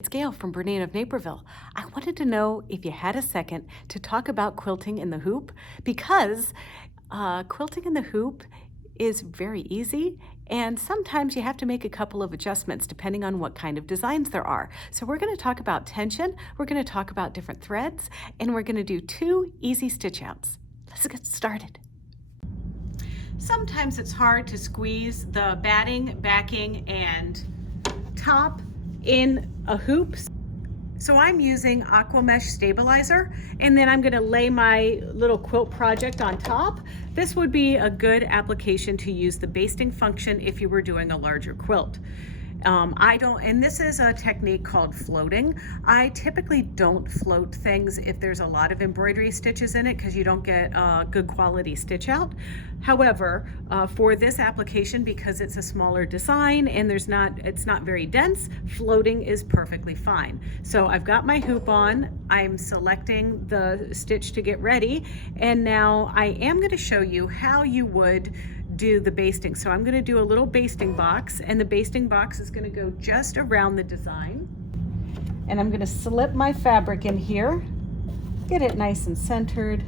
It's Gayle from BERNINA of Naperville. I wanted to know if you had a second to talk about quilting in the hoop because quilting in the hoop is very easy, and sometimes you have to make a couple of adjustments depending on what kind of designs there are. So we're going to talk about tension, we're going to talk about different threads, and we're going to do 2 easy stitch outs. Let's get started. Sometimes it's hard to squeeze the batting, backing, and top in a hoop. So I'm using aqua mesh stabilizer, and then I'm going to lay my little quilt project on top. This would be a good application to use the basting function if you were doing a larger quilt. And this is a technique called floating. I typically don't float things if there's a lot of embroidery stitches in it because you don't get a good quality stitch out. However, for this application, because it's a smaller design and it's not very dense, floating is perfectly fine. So I've got my hoop on, I'm selecting the stitch to get ready, and now I am going to show you how you would do the basting. So I'm going to do a little basting box, and the basting box is going to go just around the design. And I'm going to slip my fabric in here, get it nice and centered,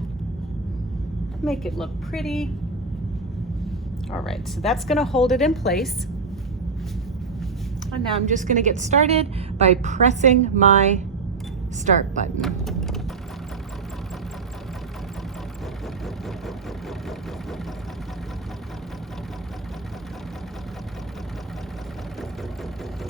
make it look pretty. All right, so that's going to hold it in place. And now I'm just going to get started by pressing my start button.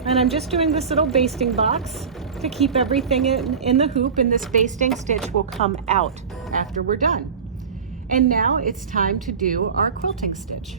And I'm just doing this little basting box to keep everything in the hoop, and this basting stitch will come out after we're done. And now it's time to do our quilting stitch.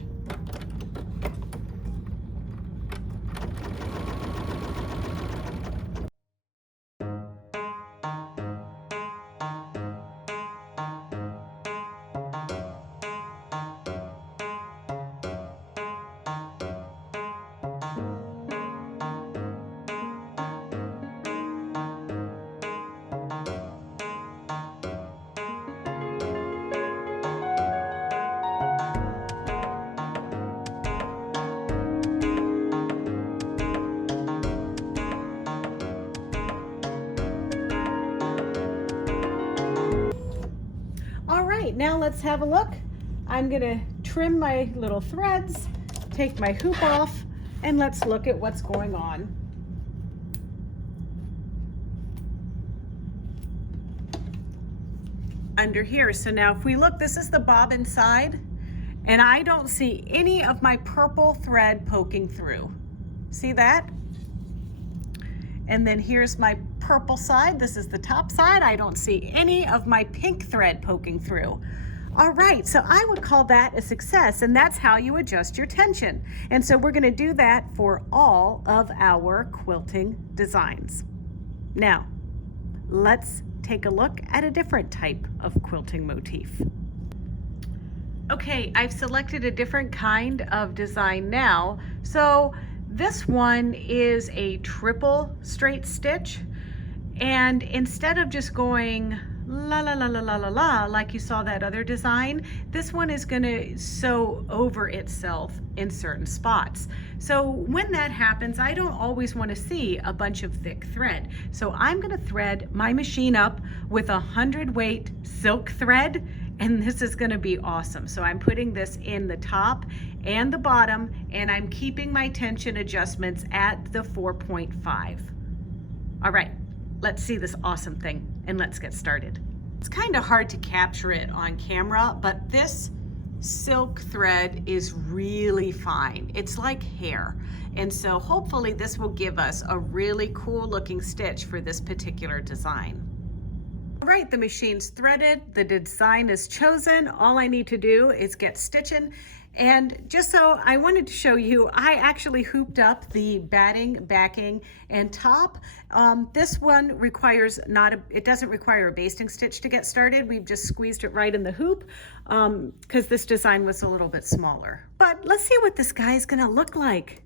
Now let's have a look. I'm going to trim my little threads, take my hoop off, and let's look at what's going on. Under here. So now if we look, this is the bobbin side, and I don't see any of my purple thread poking through. See that? And then here's my purple side. This is the top side. I don't see any of my pink thread poking through. All right, so I would call that a success, and that's how you adjust your tension. And so we're going to do that for all of our quilting designs. Now, let's take a look at a different type of quilting motif. Okay, I've selected a different kind of design now. So this one is a triple straight stitch, and instead of just going la la la la la la la like you saw that other design, this one is going to sew over itself in certain spots. So when that happens, I don't always want to see a bunch of thick thread. So I'm going to thread my machine up with 100 weight silk thread, and this is going to be awesome. So I'm putting this in the top and the bottom, and I'm keeping my tension adjustments at the 4.5. All right, let's see this awesome thing, and let's get started. It's kind of hard to capture it on camera, but this silk thread is really fine. It's like hair. And so hopefully this will give us a really cool looking stitch for this particular design. All right, the machine's threaded, the design is chosen. All I need to do is get stitching. And just so I wanted to show you, I actually hooped up the batting, backing, and top. This one requires it doesn't require a basting stitch to get started. We've just squeezed it right in the hoop because this design was a little bit smaller. But let's see what this guy is gonna look like.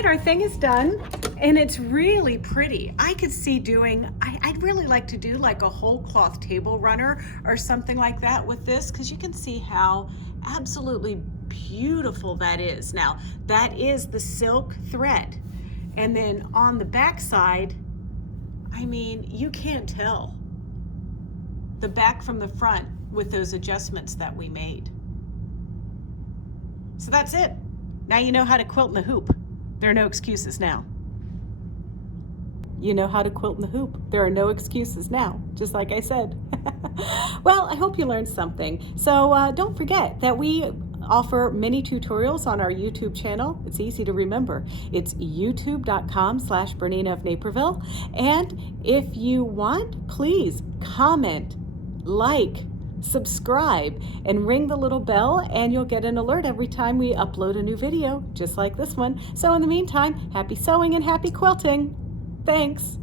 right, our thing is done, and it's really pretty. I could see doing, I'd really like to do like a whole cloth table runner or something like that with this, because you can see how absolutely beautiful that is. Now, that is the silk thread. And then on the back side, I mean, you can't tell the back from the front with those adjustments that we made. So that's it. Now you know how to quilt in the hoop. There are no excuses now. You know how to quilt in the hoop. There are no excuses now, just like I said. Well, I hope you learned something. So don't forget that we offer many tutorials on our YouTube channel. It's easy to remember. It's youtube.com/BERNINA of Naperville. And if you want, please comment, like, subscribe, and ring the little bell, and you'll get an alert every time we upload a new video, just like this one. So in the meantime, happy sewing and happy quilting. Thanks.